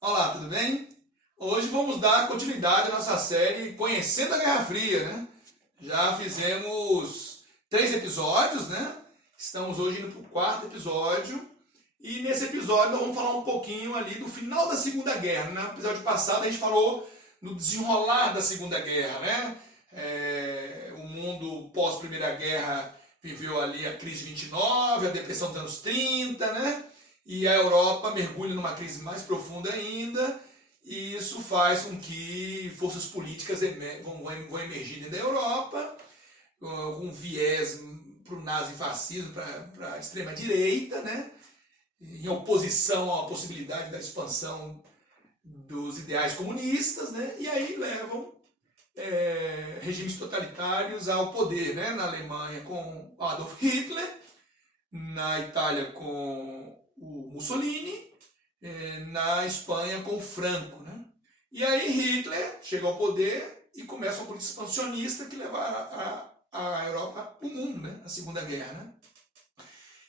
Olá, tudo bem? Hoje vamos dar continuidade à nossa série Conhecendo a Guerra Fria, né? Já fizemos 3 episódios, né? Estamos hoje indo para o quarto episódio. E nesse episódio nós vamos falar um pouquinho ali do final da Segunda Guerra, né? No episódio passado a gente falou no desenrolar da Segunda Guerra, né? O mundo pós-Primeira Guerra viveu ali a crise de 29, a depressão dos anos 30, né? E a Europa mergulha numa crise mais profunda ainda, e isso faz com que forças políticas vão emergir dentro da Europa, com viés para o nazifascismo, para a extrema-direita, né? Em oposição à possibilidade da expansão dos ideais comunistas, né? E aí levam regimes totalitários ao poder, né? Na Alemanha com Adolf Hitler, na Itália com o Mussolini, na Espanha com o Franco. Né? E aí Hitler chega ao poder e começa uma política expansionista que leva a Europa para o mundo, né? A Segunda Guerra. Né?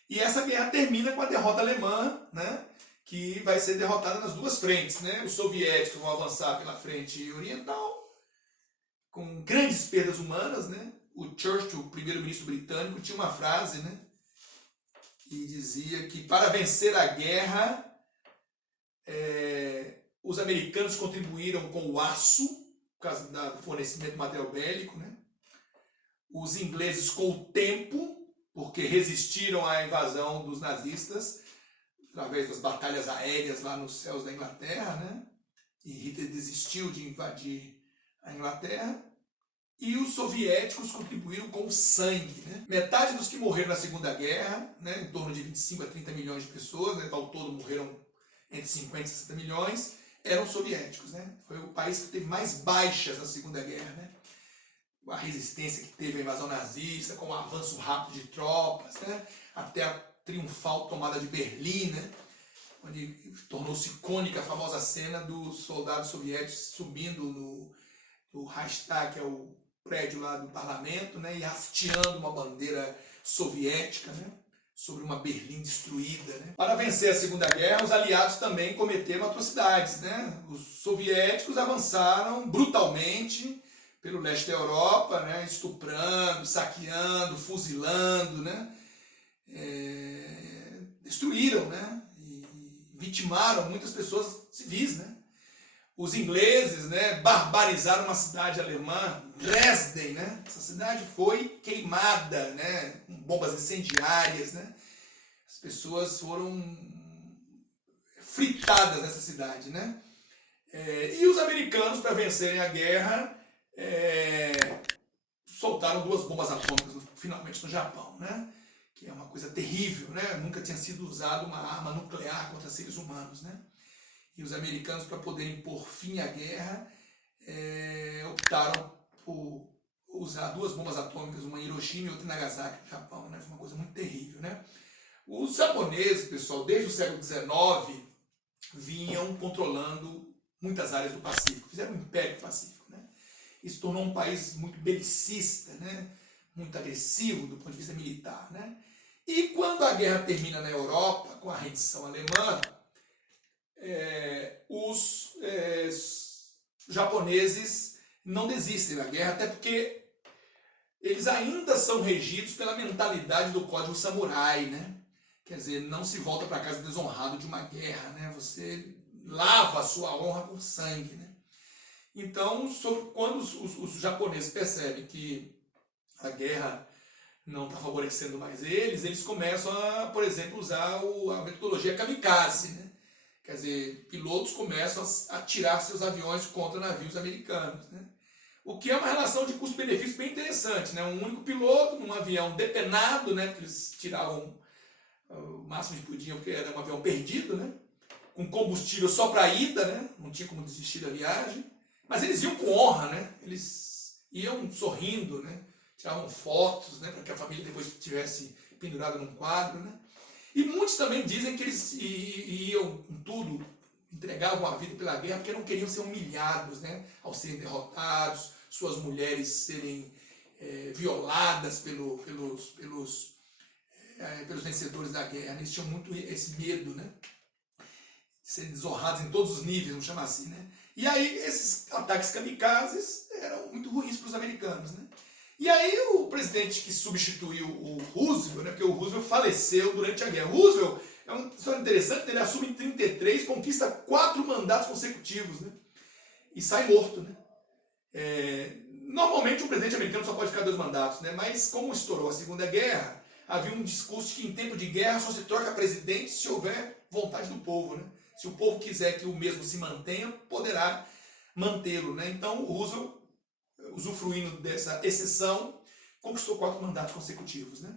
E essa guerra termina com a derrota alemã, né? Que vai ser derrotada nas duas frentes. Né? Os soviéticos vão avançar pela frente oriental, com grandes perdas humanas. Né? O Churchill, o primeiro-ministro britânico, tinha uma frase, né? Que dizia que para vencer a guerra, os americanos contribuíram com o aço, por causa do fornecimento de material bélico, né? Os ingleses com o tempo, porque resistiram à invasão dos nazistas, através das batalhas aéreas lá nos céus da Inglaterra, né? E Hitler desistiu de invadir a Inglaterra. E os soviéticos contribuíram com o sangue. Né? Metade dos que morreram na Segunda Guerra, né, em torno de 25 a 30 milhões de pessoas, né, ao todo morreram entre 50 e 60 milhões, eram soviéticos. Né? Foi o país que teve mais baixas na Segunda Guerra. Né? A resistência que teve à invasão nazista, com o avanço rápido de tropas, né? Até a triunfal tomada de Berlim, né? Onde tornou-se icônica a famosa cena dos soldados soviéticos subindo no Reichstag, que é o prédio lá do parlamento, né, e hasteando uma bandeira soviética, né, sobre uma Berlim destruída. Né. Para vencer a Segunda Guerra, os aliados também cometeram atrocidades. Né. Os soviéticos avançaram brutalmente pelo leste da Europa, né, estuprando, saqueando, fuzilando, né, destruíram, né, e vitimaram muitas pessoas civis. Né. Os ingleses, né, barbarizaram uma cidade alemã, Dresden, né? Essa cidade foi queimada, né, com bombas incendiárias. Né? As pessoas foram fritadas nessa cidade. Né? E os americanos, para vencerem a guerra, soltaram 2 bombas atômicas, finalmente no Japão. Né? Que é uma coisa terrível. Né? Nunca tinha sido usada uma arma nuclear contra seres humanos. Né? E os americanos, para poderem pôr fim à guerra, optaram por usar 2 bombas atômicas, uma em Hiroshima e outra em Nagasaki, no Japão. Né? Foi uma coisa muito terrível. Né? Os japoneses, pessoal, desde o século XIX, vinham controlando muitas áreas do Pacífico. Fizeram um império pacífico. Né? Isso tornou um país muito belicista, né? Muito agressivo do ponto de vista militar. Né? E quando a guerra termina na Europa, com a rendição alemã, os japoneses não desistem da guerra, até porque eles ainda são regidos pela mentalidade do código samurai, né? Quer dizer, não se volta para casa desonrado de uma guerra, né? Você lava a sua honra com sangue, né? Então, quando os japoneses percebem que a guerra não está favorecendo mais eles começam a, por exemplo, usar a metodologia kamikaze, né? Quer dizer, pilotos começam a atirar seus aviões contra navios americanos. Né? O que é uma relação de custo-benefício bem interessante. Né? Um único piloto num avião depenado, né? Porque eles tiravam o máximo que podiam, porque era um avião perdido, né? Com combustível só para a ida, né? Não tinha como desistir da viagem. Mas eles iam com honra, né? Eles iam sorrindo, né? Tiravam fotos, né? Para que a família depois estivesse pendurada num quadro. Né? E muitos também dizem que eles iam com tudo, entregavam a vida pela guerra porque não queriam ser humilhados, né? Ao serem derrotados, suas mulheres serem violadas pelos vencedores da guerra. Eles tinham muito esse medo. Né? serem desonrados em todos os níveis, vamos chamar assim, né? E aí esses ataques kamikazes eram muito ruins para os americanos, né? E aí o presidente que substituiu o Roosevelt, né? Porque o Roosevelt faleceu durante a guerra. O Roosevelt é uma história interessante, ele assume em 33, conquista 4 mandatos consecutivos, né? E sai morto, né? Normalmente um presidente americano só pode ficar 2 mandatos, né? Mas como estourou a Segunda Guerra, havia um discurso de que em tempo de guerra só se troca presidente se houver vontade do povo, né? Se o povo quiser que o mesmo se mantenha, poderá mantê-lo, né? Então o Roosevelt, usufruindo dessa exceção, conquistou 4 mandatos consecutivos, né?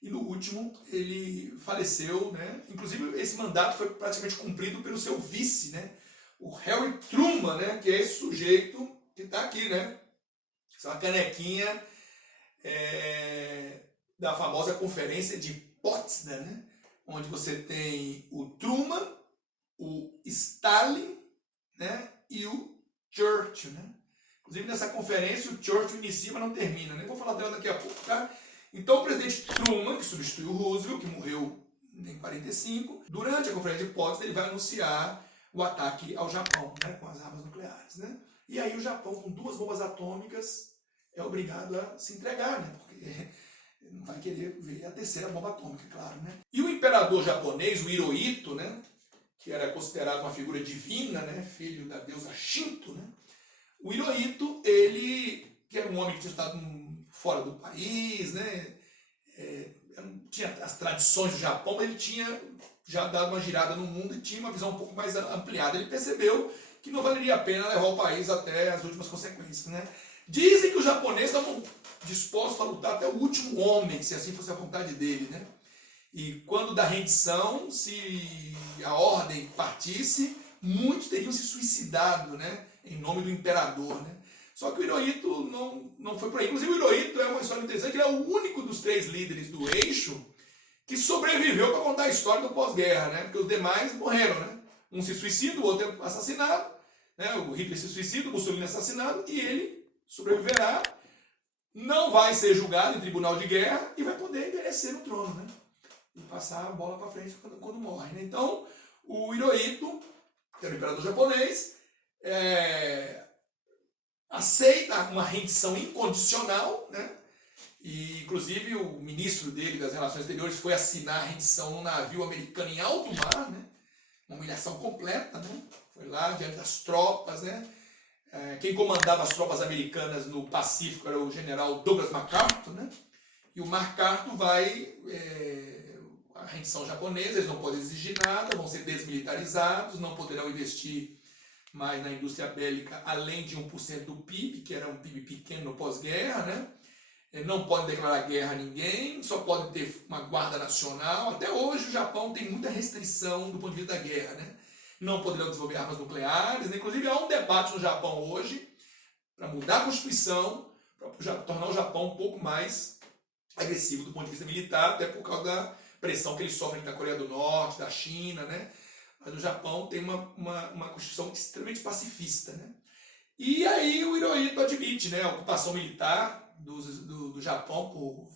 E no último ele faleceu, né? Inclusive esse mandato foi praticamente cumprido pelo seu vice, né? O Harry Truman, né? Que é esse sujeito que está aqui, né? Essa é uma canequinha da famosa Conferência de Potsdam, né? Onde você tem o Truman, o Stalin, né? E o Churchill, né? Inclusive nessa conferência o Churchill inicia, mas não termina, né? Vou falar dela daqui a pouco, tá? Então o presidente Truman, que substituiu o Roosevelt, que morreu em 45, durante a Conferência de Potsdam ele vai anunciar o ataque ao Japão, né? Com as armas nucleares, né? E aí o Japão, com 2 bombas atômicas, é obrigado a se entregar, né? Porque não vai querer ver a terceira bomba atômica, claro, né? E o imperador japonês, o Hirohito, né? Que era considerado uma figura divina, né? Filho da deusa Shinto, né? O Hirohito, ele, que era um homem que tinha estado fora do país, né? Tinha as tradições do Japão, mas ele tinha já dado uma girada no mundo e tinha uma visão um pouco mais ampliada. Ele percebeu que não valeria a pena levar o país até as últimas consequências, né? Dizem que os japoneses estavam dispostos a lutar até o último homem, se assim fosse a vontade dele, né? E quando da rendição, se a ordem partisse, muitos teriam se suicidado, né? Em nome do imperador, né? Só que o Hirohito não foi por aí. Inclusive o Hirohito é uma história interessante, ele é o único dos 3 líderes do eixo que sobreviveu para contar a história do pós-guerra, né? Porque os demais morreram, né? Um se suicida, o outro é assassinado, né? O Hitler se suicida, o Mussolini é assassinado e ele sobreviverá, não vai ser julgado em tribunal de guerra e vai poder envelhecer no trono, né? E passar a bola para frente quando morre, né? Então, o Hirohito, que era o imperador japonês, aceita uma rendição incondicional, né? E, inclusive, o ministro dele das Relações Exteriores foi assinar a rendição num navio americano em alto mar, né? Uma humilhação completa, né? Foi lá diante das tropas, né? Quem comandava as tropas americanas no Pacífico era o general Douglas MacArthur, né? E o MacArthur vai... a rendição japonesa, eles não podem exigir nada, vão ser desmilitarizados, não poderão investir mais na indústria bélica além de 1% do PIB, que era um PIB pequeno no pós-guerra, né? Não podem declarar guerra a ninguém, só podem ter uma guarda nacional. Até hoje o Japão tem muita restrição do ponto de vista da guerra, né? Não poderão desenvolver armas nucleares, né? Inclusive há um debate no Japão hoje para mudar a Constituição, para tornar o Japão um pouco mais agressivo do ponto de vista militar, até por causa da pressão que eles sofrem da Coreia do Norte, da China, né? Mas o Japão tem uma Constituição extremamente pacifista, né? E aí o Hirohito admite, né, a ocupação militar do Japão por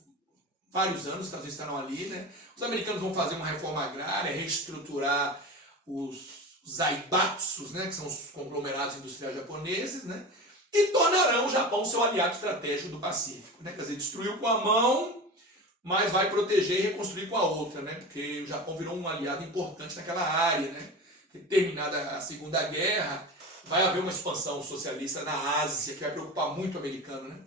vários anos, os Estados Unidos estarão ali, né? Os americanos vão fazer uma reforma agrária, reestruturar os zaibatsus, né, que são os conglomerados industriais japoneses, né? E tornarão o Japão seu aliado estratégico do Pacífico, né? Quer dizer, destruiu com a mão, mas vai proteger e reconstruir com a outra, né? Porque o Japão virou um aliado importante naquela área, né? Terminada a Segunda Guerra, vai haver uma expansão socialista na Ásia que vai preocupar muito o americano, né?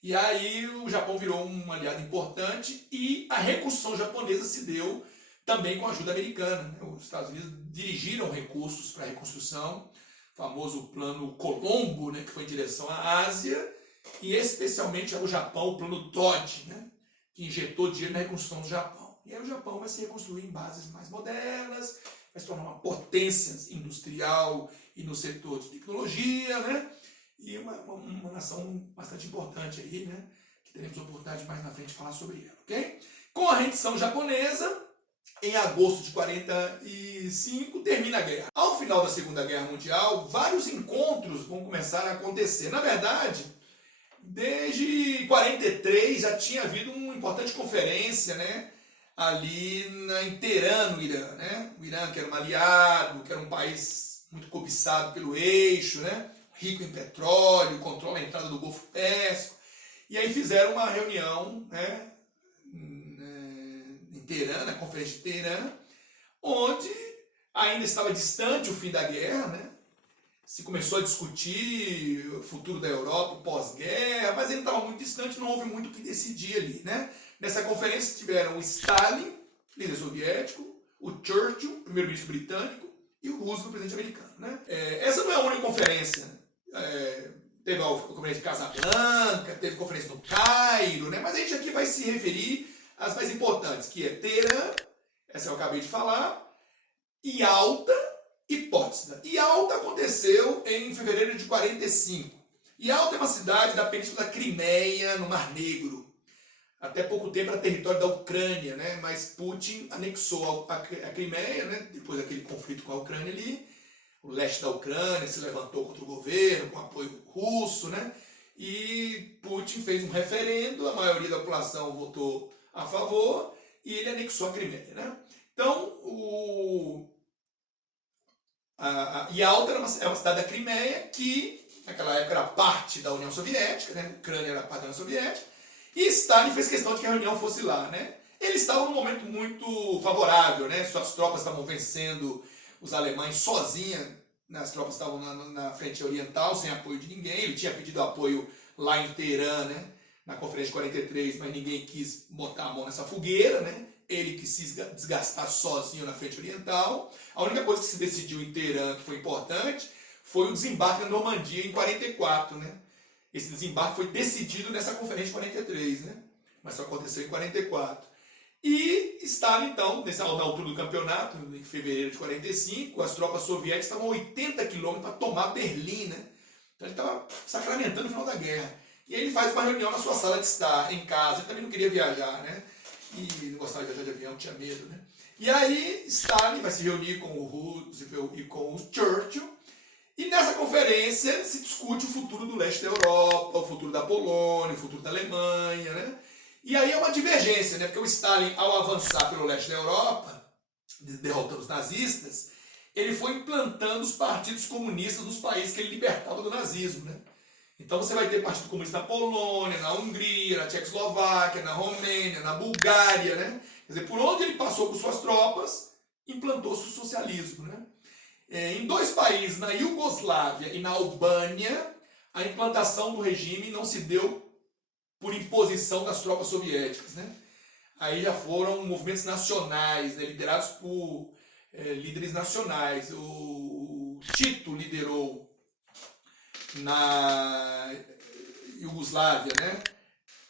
E aí o Japão virou um aliado importante e a reconstrução japonesa se deu também com a ajuda americana, né? Os Estados Unidos dirigiram recursos para a reconstrução, o famoso plano Colombo, né? Que foi em direção à Ásia, e especialmente ao Japão, o plano Dodge, né? Que injetou dinheiro na reconstrução do Japão. E aí o Japão vai se reconstruir em bases mais modernas, vai se tornar uma potência industrial e no setor de tecnologia, né? E uma nação bastante importante aí, né? Que teremos oportunidade mais na frente de falar sobre ela, ok? Com a rendição japonesa, em agosto de 45, termina a guerra. Ao final da Segunda Guerra Mundial, vários encontros vão começar a acontecer. Na verdade, desde 43 já tinha havido uma importante conferência, né? ali em Teherã, no Irã, né? O Irã, que era um aliado, que era um país muito cobiçado pelo eixo, né? Rico em petróleo, controla a entrada do Golfo Pérsico. E aí fizeram uma reunião, né? Em Teherã, na Conferência de Teherã, onde ainda estava distante o fim da guerra, né? Se começou a discutir o futuro da Europa pós-guerra, mas ele estava muito distante, não houve muito o que decidir ali, né? Nessa conferência tiveram o Stalin, líder soviético, o Churchill, primeiro-ministro britânico, e o Roosevelt, presidente americano, né? Essa não é a única conferência. Teve a conferência de Casablanca, teve conferência no Cairo, né? Mas a gente aqui vai se referir às mais importantes, que é Teherã, essa eu acabei de falar, Yalta e Potsdam. Yalta aconteceu em fevereiro de 45. Yalta é uma cidade da península da Crimeia, no Mar Negro. Até pouco tempo era território da Ucrânia, né? Mas Putin anexou a Crimeia, né? Depois daquele conflito com a Ucrânia ali. O leste da Ucrânia se levantou contra o governo, com apoio russo, né? E Putin fez um referendo, a maioria da população votou a favor e ele anexou a Crimeia, né? Então, Yalta é uma cidade da Crimeia que, naquela época, era parte da União Soviética, né? A Ucrânia era parte da União Soviética, e Stalin fez questão de que a reunião fosse lá, né? Ele estava num momento muito favorável, né? Suas tropas estavam vencendo os alemães sozinha, né? As tropas estavam na frente oriental, sem apoio de ninguém. Ele tinha pedido apoio lá em Teherã, né? Na Conferência de 43, mas ninguém quis botar a mão nessa fogueira, né? Ele quis se desgastar sozinho na frente oriental. A única coisa que se decidiu em Teherã, que foi importante, foi o desembarque na Normandia em 44, né? Esse desembarque foi decidido nessa conferência de 43, né? Mas só aconteceu em 44. E Stalin, então, na altura do campeonato, em fevereiro de 45, as tropas soviéticas estavam a 80 quilômetros para tomar Berlim, né? Então ele estava sacramentando o final da guerra. E aí ele faz uma reunião na sua sala de estar, em casa. Ele também não queria viajar, né? E não gostava de viajar de avião, tinha medo, né? E aí Stalin vai se reunir com o Roosevelt e com o Churchill. E nessa conferência se discute o futuro do leste da Europa, o futuro da Polônia, o futuro da Alemanha, né? E aí é uma divergência, né? Porque o Stalin, ao avançar pelo leste da Europa, derrotando os nazistas, ele foi implantando os partidos comunistas dos países que ele libertava do nazismo, né? Então você vai ter partido comunista na Polônia, na Hungria, na Tchecoslováquia, na Romênia, na Bulgária, né? Quer dizer, por onde ele passou com suas tropas, implantou-se o socialismo, né? Em dois países, na Iugoslávia e na Albânia, a implantação do regime não se deu por imposição das tropas soviéticas, né? Aí já foram movimentos nacionais, né, liderados por líderes nacionais. O Tito liderou na Iugoslávia, né?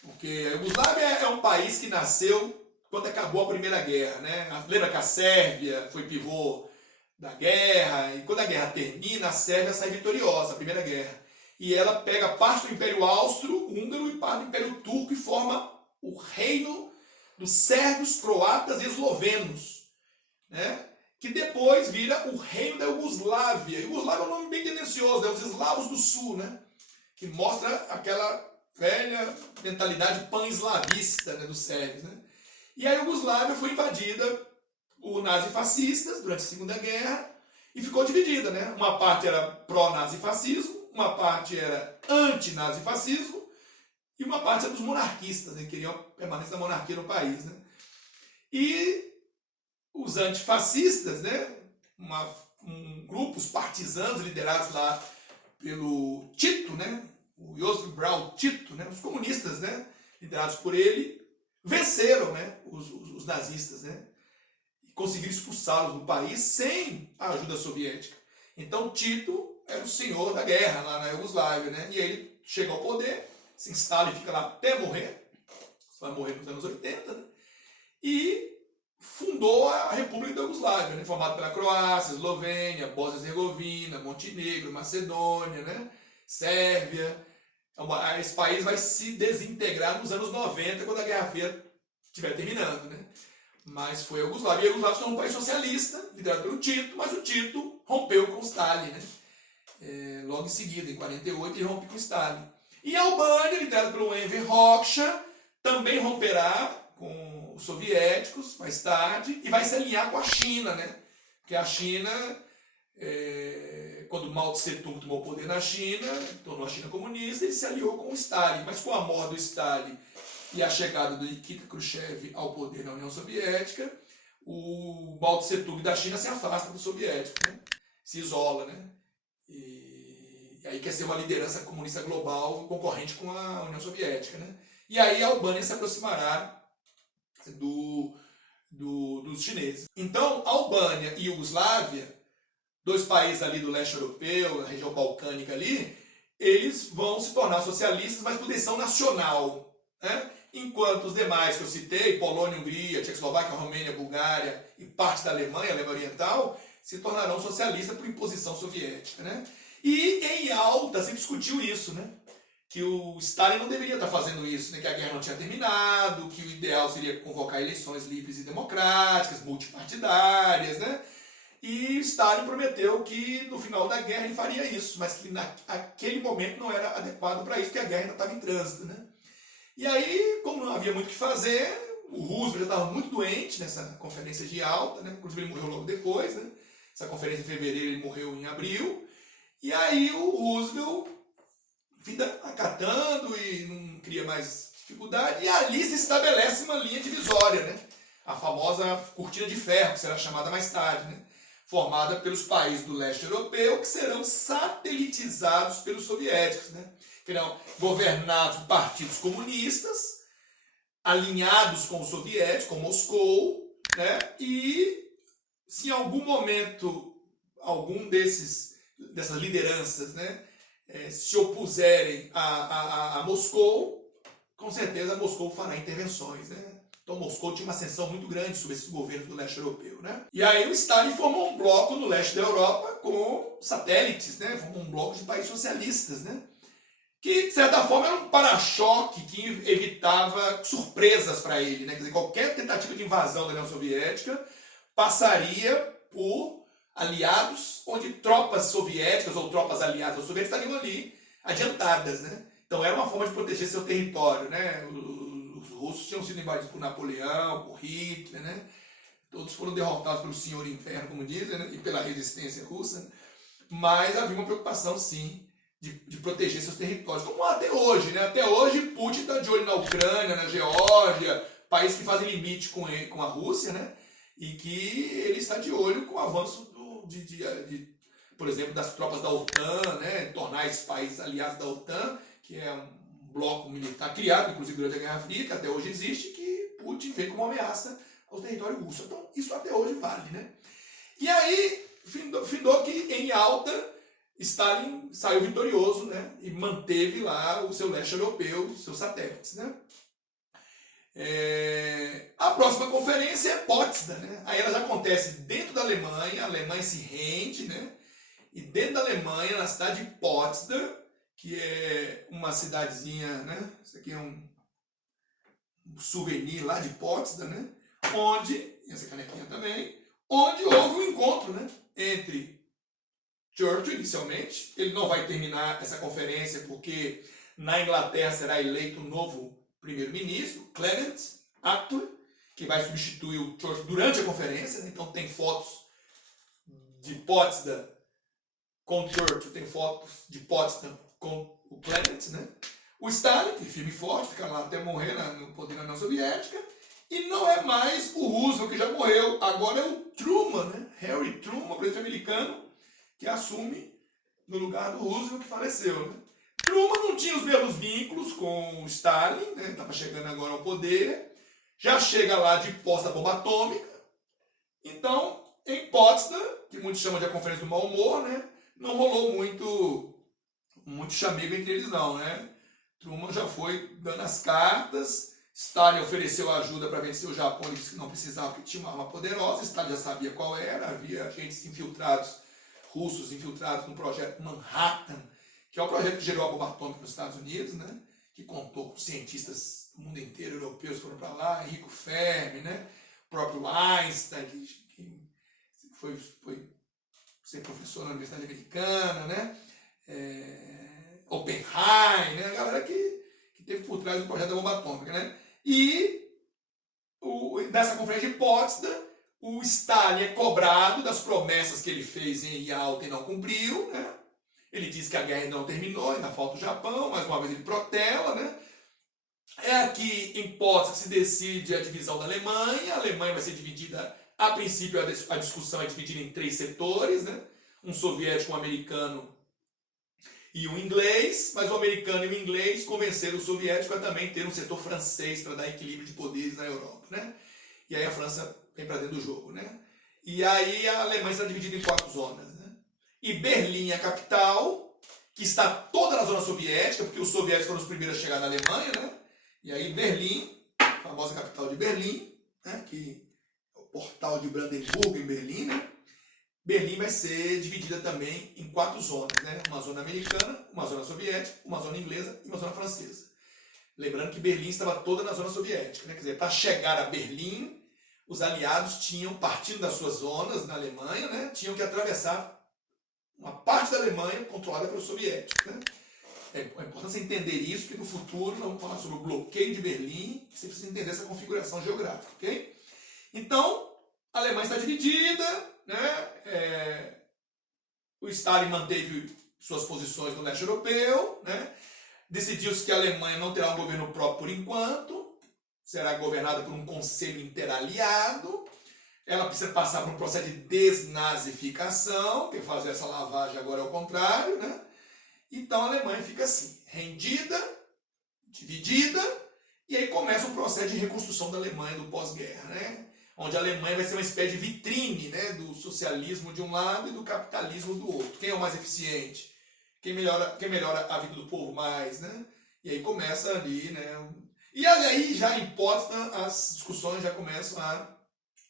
Porque a Iugoslávia é um país que nasceu quando acabou a Primeira Guerra, né? Lembra que a Sérvia foi pivô da guerra, e quando a guerra termina, a Sérvia sai vitoriosa, a Primeira Guerra. E ela pega parte do Império Austro-Húngaro e parte do Império Turco e forma o reino dos sérvios, croatas e eslovenos, né? Que depois vira o reino da Iugoslávia. Iugoslávia é um nome bem tendencioso, é os eslavos do sul, né? Que mostra aquela velha mentalidade pan-eslavista, né, dos sérvios, né? E a Iugoslávia foi invadida por nazifascistas durante a Segunda Guerra e ficou dividida, né? Uma parte era pró-nazifascismo, uma parte era anti-nazifascismo e uma parte era dos monarquistas, né? Que queriam a permanência da monarquia no país, né? E os antifascistas, né? Grupos partisanos liderados lá pelo Tito, né? O Josip Broz Tito, né? Os comunistas, né? Liderados por ele, venceram, né? Os nazistas, né? E conseguiram expulsá-los do país sem a ajuda soviética. Então Tito era o senhor da guerra lá na Iugoslávia, né? E ele chega ao poder, se instala e fica lá até morrer, vai morrer nos anos 80, né? E fundou a República da Iugoslávia, né? Formada pela Croácia, Eslovênia, Bósnia-Herzegovina, Montenegro, Macedônia, né? Sérvia. Esse país vai se desintegrar nos anos 90, quando a Guerra Fria estiver terminando, né? Mas foi a Iugoslávia. E a Iugoslávia foi um país socialista, liderado pelo Tito, mas o Tito rompeu com Stalin, né? Logo em seguida, em 48, ele rompe com Stalin. E a Albânia, liderada pelo Enver Hoxha, também romperá com os soviéticos mais tarde e vai se alinhar com a China, né? Porque a China, quando Mao Tse-tung tomou o poder na China, tornou a China comunista, ele se aliou com o Stalin. Mas com a morte do Stalin e a chegada do Nikita Khrushchev ao poder na União Soviética, o Mao Tse-tung da China se afasta do soviético, né? Se isola, né? E aí quer ser uma liderança comunista global concorrente com a União Soviética, né? E aí a Albânia se aproximará dos chineses. Então, Albânia e Iugoslávia, dois países ali do leste europeu, na região balcânica ali, eles vão se tornar socialistas, mas por decisão nacional, né? Enquanto os demais que eu citei, Polônia, Hungria, Tchecoslováquia, Romênia, Bulgária e parte da Alemanha, Alemanha Oriental, se tornarão socialistas por imposição soviética, né? E em alta se discutiu isso, né? Que o Stalin não deveria estar fazendo isso, né? Que a guerra não tinha terminado, que o ideal seria convocar eleições livres e democráticas, multipartidárias, né? E Stalin prometeu que no final da guerra ele faria isso, mas que naquele momento não era adequado para isso, porque a guerra ainda estava em trânsito, né? E aí, como não havia muito o que fazer, o Roosevelt já estava muito doente nessa conferência de Yalta, né? Inclusive ele morreu logo depois, né? Essa conferência em fevereiro, ele morreu em abril. E aí o Roosevelt fica acatando e não cria mais dificuldade, e ali se estabelece uma linha divisória, né? A famosa cortina de ferro, que será chamada mais tarde, né? Formada pelos países do leste europeu, que serão satelitizados pelos soviéticos, né? Serão governados por partidos comunistas, alinhados com os soviéticos, com Moscou, né? E se em algum momento algum dessas lideranças, né, se opuserem a Moscou, com certeza Moscou fará intervenções, né? Então Moscou tinha uma ascensão muito grande sobre esses governos do leste europeu, né? E aí o Stalin formou um bloco no leste da Europa com satélites, né? Formou um bloco de países socialistas, né? Que, de certa forma, era um para-choque que evitava surpresas para ele, né? Quer dizer, qualquer tentativa de invasão da União Soviética passaria por aliados, onde tropas soviéticas ou tropas aliadas aos soviéticos estariam ali adiantadas, né? Então era uma forma de proteger seu território, né? Os russos tinham sido invadidos por Napoleão, por Hitler, né? Todos foram derrotados pelo Senhor Inferno, como dizem, né? E pela resistência russa. Mas havia uma preocupação, sim, de proteger seus territórios, como até hoje, né? Até hoje Putin está de olho na Ucrânia, na Geórgia, países que fazem limite com a Rússia, né? E que ele está de olho com o avanço por exemplo, das tropas da OTAN, né? Tornar esses países aliados da OTAN, que é um bloco militar criado, inclusive durante a Guerra Fria, que até hoje existe, que Putin vê como uma ameaça ao território russo. Então, isso até hoje vale, né? E aí, findou que em Yalta, Stalin saiu vitorioso, né? E manteve lá o seu leste europeu, os seus satélites, né? A próxima conferência é Potsdam, né? Aí ela já acontece dentro da Alemanha, a Alemanha se rende, né? E dentro da Alemanha, na cidade de Potsdam, que é uma cidadezinha, né? Isso aqui é um souvenir lá de Potsdam, né? Onde, e essa canequinha também, onde houve um encontro, né? Entre Churchill, inicialmente, ele não vai terminar essa conferência porque na Inglaterra será eleito um novo primeiro-ministro, Clement Attlee, que vai substituir o Churchill durante a conferência, né? Então tem fotos de Potsdam com Churchill, tem fotos de Potsdam com o Clement, né? O Stalin, que é firme e forte, fica lá até morrer no poder da União Soviética, e não é mais o Roosevelt, que já morreu, agora é o Truman, né? Harry Truman, presidente americano, que assume no lugar do Roosevelt, que faleceu, né? Truman não tinha os mesmos vínculos com o Stalin, né? Estava chegando agora ao poder, já chega lá de posse da bomba atômica. Então, em Potsdam, que muitos chamam de a Conferência do Mau Humor, né? Não rolou muito chamego entre eles não, né? Truman já foi dando as cartas, Stalin ofereceu ajuda para vencer o Japão e disse que não precisava, porque tinha uma arma poderosa, Stalin já sabia qual era, havia agentes infiltrados, russos infiltrados no projeto Manhattan, que é o projeto que gerou a bomba atômica nos Estados Unidos, né? Que contou com cientistas do mundo inteiro, europeus foram para lá, Enrico Fermi, né? O próprio Einstein, que foi ser professor na Universidade Americana, né? Oppenheim, né? A galera que teve por trás do projeto da bomba atômica, né? E nessa conferência de Potsdam, o Stalin é cobrado das promessas que ele fez em Yalta e não cumpriu, né? Ele diz que a guerra ainda não terminou, ainda falta o Japão, mais uma vez ele protela, né? É aqui em Potsdam que se decide a divisão da Alemanha. A Alemanha vai ser dividida, a princípio a discussão é dividida em 3 setores, né? Um soviético, um americano e um inglês, mas o americano e o inglês convenceram o soviético a também ter um setor francês para dar equilíbrio de poderes na Europa, né? E aí a França vem para dentro do jogo, né? E aí a Alemanha está dividida em 4 zonas, né? E Berlim, a capital, que está toda na zona soviética, porque os soviéticos foram os primeiros a chegar na Alemanha, né? E aí Berlim, a famosa capital de Berlim, né? Que é o portal de Brandenburgo em Berlim, né? Berlim vai ser dividida também em 4 zonas, né? Uma zona americana, uma zona soviética, uma zona inglesa e uma zona francesa. Lembrando que Berlim estava toda na zona soviética, né? Quer dizer, para chegar a Berlim, os aliados tinham, partindo das suas zonas na Alemanha, né? Tinham que atravessar uma parte da Alemanha controlada pelos soviéticos, né? É importante você entender isso, porque no futuro nós vamos falar sobre o bloqueio de Berlim, você precisa entender essa configuração geográfica, ok? Então, a Alemanha está dividida, né? O Stalin manteve suas posições no leste europeu, né? Decidiu-se que a Alemanha não terá um governo próprio por enquanto, será governada por um conselho interaliado. Ela precisa passar por um processo de desnazificação, que fazer essa lavagem agora é o contrário, né? Então a Alemanha fica assim, rendida, dividida, e aí começa um processo de reconstrução da Alemanha do pós-guerra, né? Onde a Alemanha vai ser uma espécie de vitrine, né, do socialismo de um lado e do capitalismo do outro. Quem é o mais eficiente? Quem melhora a vida do povo mais, né? E aí começa ali, né? E aí já em Potsdam as discussões já começam a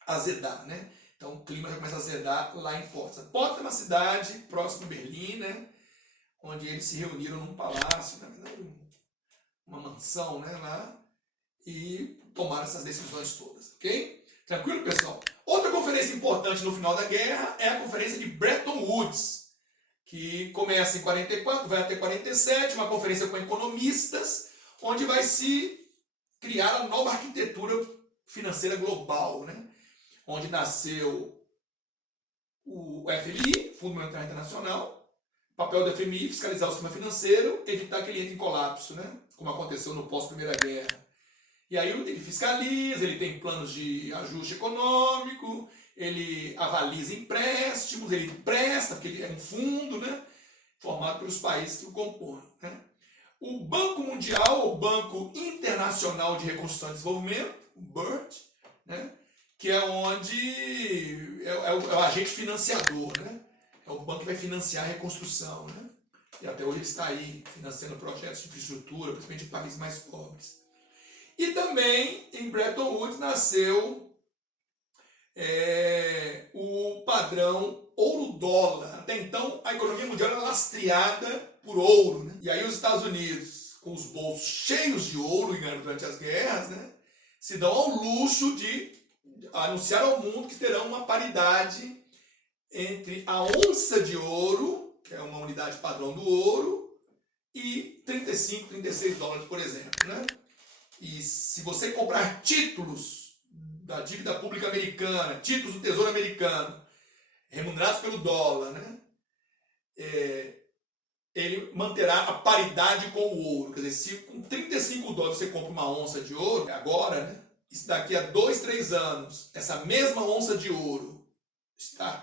azedar, né? Então o clima já começa a azedar lá em Potsdam. Potsdam é uma cidade próxima de Berlim, né? Onde eles se reuniram num palácio, na verdade, uma mansão, né, lá, e tomaram essas decisões todas, ok? Tranquilo, pessoal? Outra conferência importante no final da guerra é a conferência de Bretton Woods, que começa em 44, vai até 47, uma conferência com economistas, onde vai se criar a nova arquitetura financeira global, né? Onde nasceu o FMI, Fundo Monetário Internacional. O papel do FMI fiscalizar o sistema financeiro, evitar que ele entre em colapso, né? Como aconteceu no pós-Primeira Guerra. E aí ele fiscaliza, ele tem planos de ajuste econômico, ele avaliza empréstimos, ele empresta, porque ele é um fundo, né? Formado pelos países que o compõem, né? O Banco Mundial, ou Banco Internacional de Reconstrução e Desenvolvimento, o BERD, né? Que é onde é o agente financiador, né? É o banco que vai financiar a reconstrução, né? E até hoje ele está aí financiando projetos de infraestrutura, principalmente em países mais pobres. E também em Bretton Woods nasceu o padrão ouro-dólar. Até então a economia mundial era lastreada por ouro, né? E aí os Estados Unidos, com os bolsos cheios de ouro durante as guerras, né, se dão ao luxo de anunciar ao mundo que terão uma paridade entre a onça de ouro, que é uma unidade padrão do ouro, e 35, 36 dólares, por exemplo, né? E se você comprar títulos da dívida pública americana, títulos do Tesouro Americano, remunerados pelo dólar, né? Ele manterá a paridade com o ouro. Quer dizer, se com 35 dólares você compra uma onça de ouro, agora, né? E se daqui a 2, 3 anos, essa mesma onça de ouro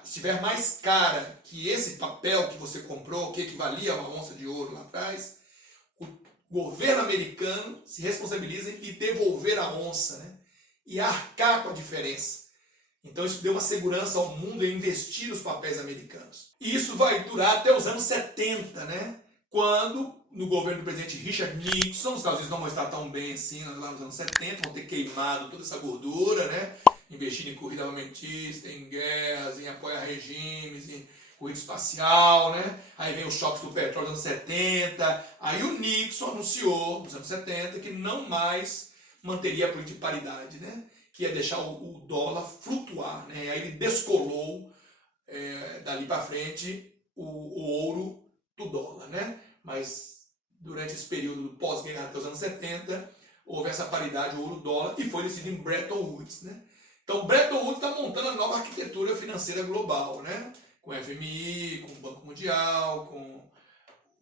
estiver mais cara que esse papel que você comprou, que equivalia a uma onça de ouro lá atrás, o governo americano se responsabiliza em lhe devolver a onça, né? E arcar com a diferença. Então isso deu uma segurança ao mundo em investir nos papéis americanos. E isso vai durar até os anos 70, né? Quando, no governo do presidente Richard Nixon, os Estados Unidos não vão estar tão bem assim lá nos anos 70, vão ter queimado toda essa gordura, né? Investindo em corrida armamentista, em guerras, em apoiar regimes, em corrida espacial, né? Aí vem os choques do petróleo nos anos 70. Aí o Nixon anunciou, nos anos 70, que não mais manteria a política de paridade, né? Que ia deixar o dólar flutuar, né? E aí ele descolou, dali para frente, o ouro do dólar, né? Mas durante esse período pós-guerra até os anos 70, houve essa paridade ouro-dólar e foi decidido em Bretton Woods, né? Então, Bretton Woods está montando a nova arquitetura financeira global, né? Com o FMI, com o Banco Mundial, com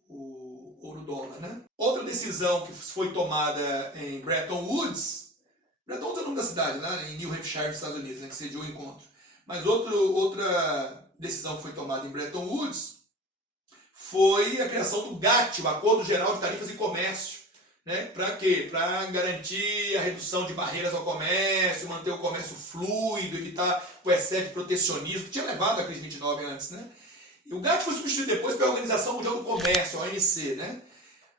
o ouro-dólar, né? Outra decisão que foi tomada em Bretton Woods é o nome da cidade, né? Em New Hampshire, nos Estados Unidos, né? Que sediou o encontro. Mas outra decisão que foi tomada em Bretton Woods foi a criação do GATT, o Acordo Geral de Tarifas e Comércio. Né? Para quê? Para garantir a redução de barreiras ao comércio, manter o comércio fluido, evitar o excesso de protecionismo, que tinha levado à crise de 29 antes. Né? E o GATT foi substituído depois pela Organização Mundial do Comércio, a OMC. Né?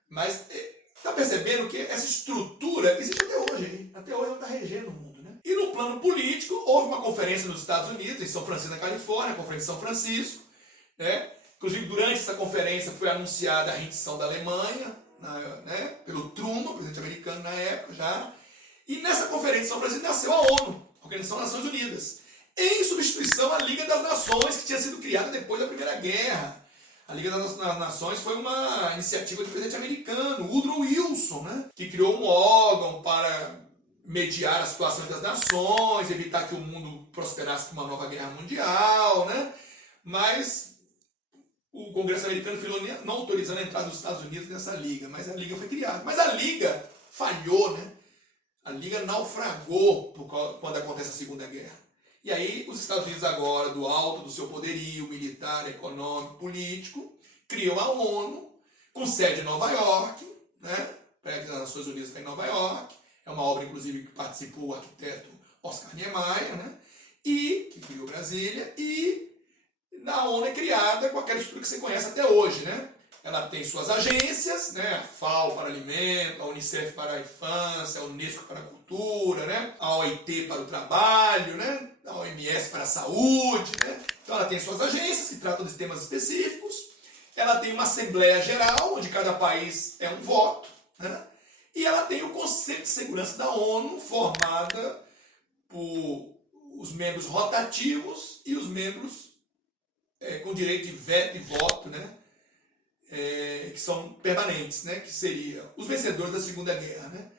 Mas está percebendo que essa estrutura existe até hoje. Hein? Até hoje ela está regendo o mundo. Né? E no plano político, houve uma conferência nos Estados Unidos, em São Francisco, na Califórnia, a Conferência de São Francisco. Né? Inclusive, durante essa conferência foi anunciada a rendição da Alemanha, né, pelo Truman, presidente americano na época já. E nessa conferência de São Francisco nasceu a ONU, a Organização das Nações Unidas, em substituição à Liga das Nações, que tinha sido criada depois da Primeira Guerra. A Liga das Nações foi uma iniciativa do presidente americano, Woodrow Wilson, né, que criou um órgão para mediar as situações das nações, evitar que o mundo prosperasse com uma nova guerra mundial, né? Mas o Congresso americano falou não autorizando a entrada dos Estados Unidos nessa liga, mas a liga foi criada. Mas a liga falhou, né? A liga naufragou quando acontece a Segunda Guerra. E aí os Estados Unidos agora, do alto do seu poderio militar, econômico, político, criam a ONU, com sede em Nova York, né? O prédio das Nações Unidas está em Nova York. É uma obra, inclusive, que participou o arquiteto Oscar Niemeyer, né? E que criou Brasília, e a ONU é criada com aquela estrutura que você conhece até hoje, né? Ela tem suas agências, né? A FAO para alimento, a Unicef para a infância, a Unesco para a cultura, né? A OIT para o trabalho, né? A OMS para a saúde, né? Então ela tem suas agências que tratam de temas específicos. Ela tem uma Assembleia Geral, onde cada país é um voto, né? E ela tem o Conselho de Segurança da ONU, formada por os membros rotativos e os membros com direito de veto e voto, né? Que são permanentes, né? Que seria os vencedores da Segunda Guerra, né?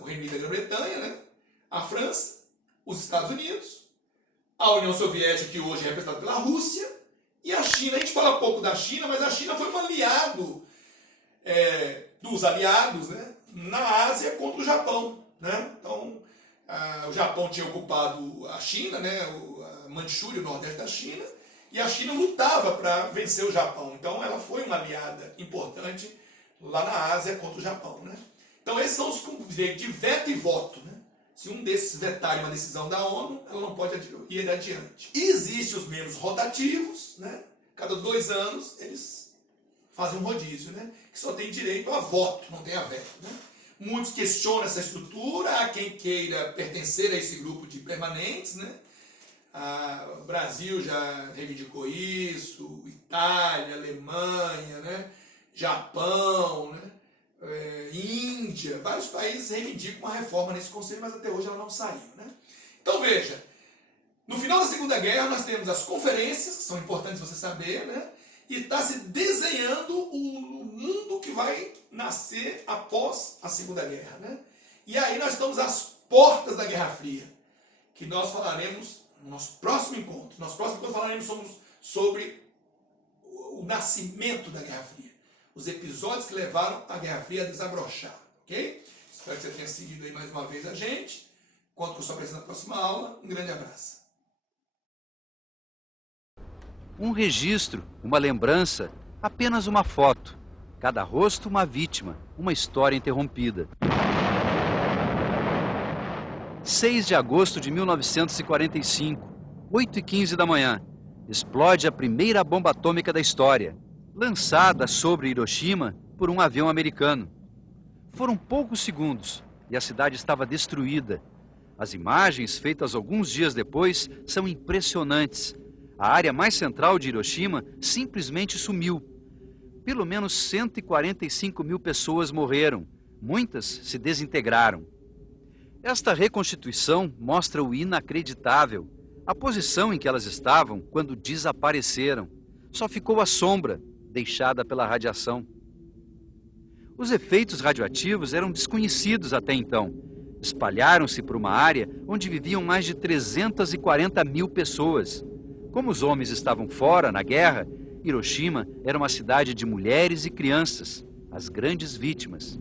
O Reino Unido da Grã-Bretanha, né? A França, os Estados Unidos, a União Soviética, que hoje é representada pela Rússia, e a China. A gente fala pouco da China, mas a China foi um aliado dos aliados, né? Na Ásia contra o Japão, né? Então, o Japão tinha ocupado a China, né? A Manchúria, o nordeste da China, e a China lutava para vencer o Japão. Então ela foi uma aliada importante lá na Ásia contra o Japão, né? Então esses são os direitos de veto e voto, né? Se um desses vetar uma decisão da ONU, ela não pode ir adiante. E existem os membros rotativos, né? Cada 2 anos eles fazem um rodízio, né? Que só tem direito a voto, não tem a veto, né? Muitos questionam essa estrutura, há quem queira pertencer a esse grupo de permanentes, né? O Brasil já reivindicou isso, Itália, Alemanha, né? Japão, né? Índia, vários países reivindicam uma reforma nesse conselho, mas até hoje ela não saiu, né? Então veja, no final da Segunda Guerra nós temos as conferências, que são importantes você saber, né? E está se desenhando o mundo que vai nascer após a Segunda Guerra, né? E aí nós estamos às portas da Guerra Fria, que nós falaremos no nosso próximo encontro. No nosso próximo encontro falaremos sobre o nascimento da Guerra Fria, os episódios que levaram a Guerra Fria a desabrochar, ok? Espero que você tenha seguido aí mais uma vez a gente. Conto com a sua presença na próxima aula. Um grande abraço. Um registro, uma lembrança, apenas uma foto. Cada rosto uma vítima, uma história interrompida. 6 de agosto de 1945, 8h15 da manhã, explode a primeira bomba atômica da história, lançada sobre Hiroshima por um avião americano. Foram poucos segundos e a cidade estava destruída. As imagens, feitas alguns dias depois, são impressionantes. A área mais central de Hiroshima simplesmente sumiu. Pelo menos 145 mil pessoas morreram. Muitas se desintegraram. Esta reconstituição mostra o inacreditável. A posição em que elas estavam quando desapareceram. Só ficou a sombra, deixada pela radiação. Os efeitos radioativos eram desconhecidos até então. Espalharam-se por uma área onde viviam mais de 340 mil pessoas. Como os homens estavam fora na guerra, Hiroshima era uma cidade de mulheres e crianças, as grandes vítimas.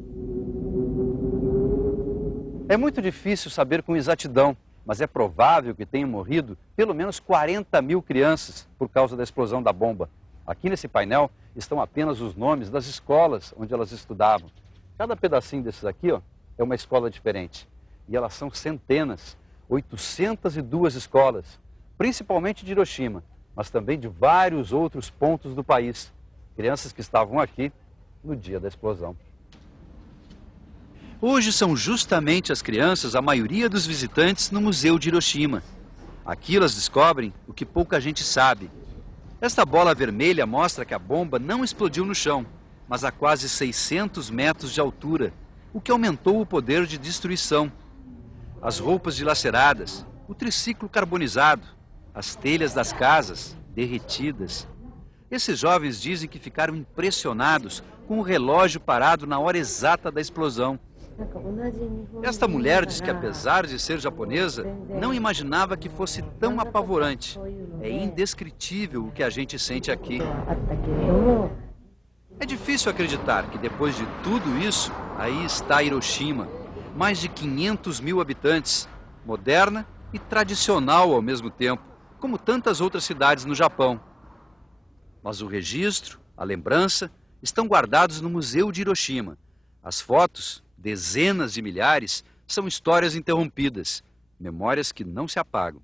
É muito difícil saber com exatidão, mas é provável que tenham morrido pelo menos 40 mil crianças por causa da explosão da bomba. Aqui nesse painel estão apenas os nomes das escolas onde elas estudavam. Cada pedacinho desses aqui, ó, é uma escola diferente. E elas são centenas, 802 escolas, principalmente de Hiroshima, mas também de vários outros pontos do país. Crianças que estavam aqui no dia da explosão. Hoje são justamente as crianças a maioria dos visitantes no Museu de Hiroshima. Aqui elas descobrem o que pouca gente sabe. Esta bola vermelha mostra que a bomba não explodiu no chão, mas a quase 600 metros de altura, o que aumentou o poder de destruição. As roupas dilaceradas, o triciclo carbonizado, as telhas das casas derretidas. Esses jovens dizem que ficaram impressionados com o relógio parado na hora exata da explosão. Esta mulher diz que, apesar de ser japonesa, não imaginava que fosse tão apavorante. É indescritível o que a gente sente aqui. É difícil acreditar que, depois de tudo isso, aí está Hiroshima. Mais de 500 mil habitantes, moderna e tradicional ao mesmo tempo, como tantas outras cidades no Japão. Mas o registro, a lembrança, estão guardados no Museu de Hiroshima. As fotos, dezenas de milhares, são histórias interrompidas, memórias que não se apagam.